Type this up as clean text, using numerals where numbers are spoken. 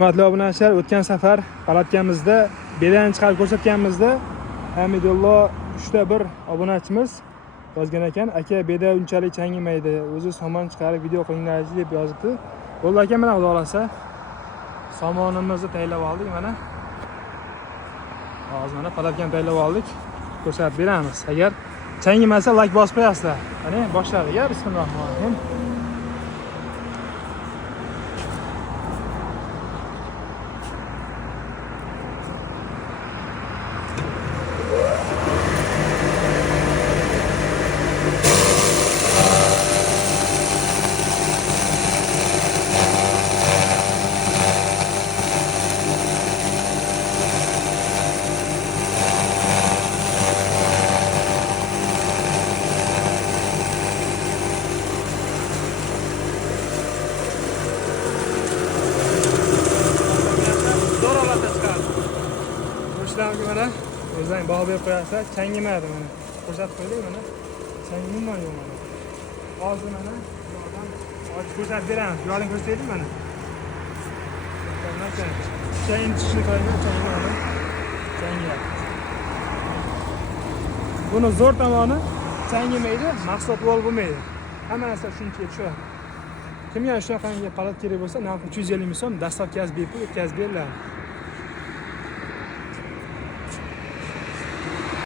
Hurmatli obunachilar, o'tgan safar palatkamizda bedan chiqarib ko'rsatganimizda Hamidullo 3ta1 obunachimiz yozgan ekan, aka beda unchalik changimaydi, o'zi somon chiqarib video qilinglar deb yozibdi. Bo'ldi aka, mana xudo xolasa somonimizni tayyorlab oldik mana. Hozir mana palatkani tayyorlab oldik. Ko'rsatib beramiz. Agar changimasa like bosib qo'yasizlar. Mana boshladik. Bismillahirrohmanirrohim. Mana o'zing baho berib qo'yasizlar, changimaydi mana. Ko'rsatib qo'ydik mana. Changimman yo'q mana. Hozir mana yo'ldan ochib ko'rsatib beramiz. Yo'ldan ko'rsataylik mana. Chayin tushishni qo'ygan changimani. Changiyapti. Buni zo'r tomoni changimaydi, mahsulot vol bo'lmaydi. Hamma narsa shuncha tushadi. Kimga shunaqangi palat kerak bo'lsa, narxi 350 ming so'm, dastavkasi bepul yetkazib beriladi.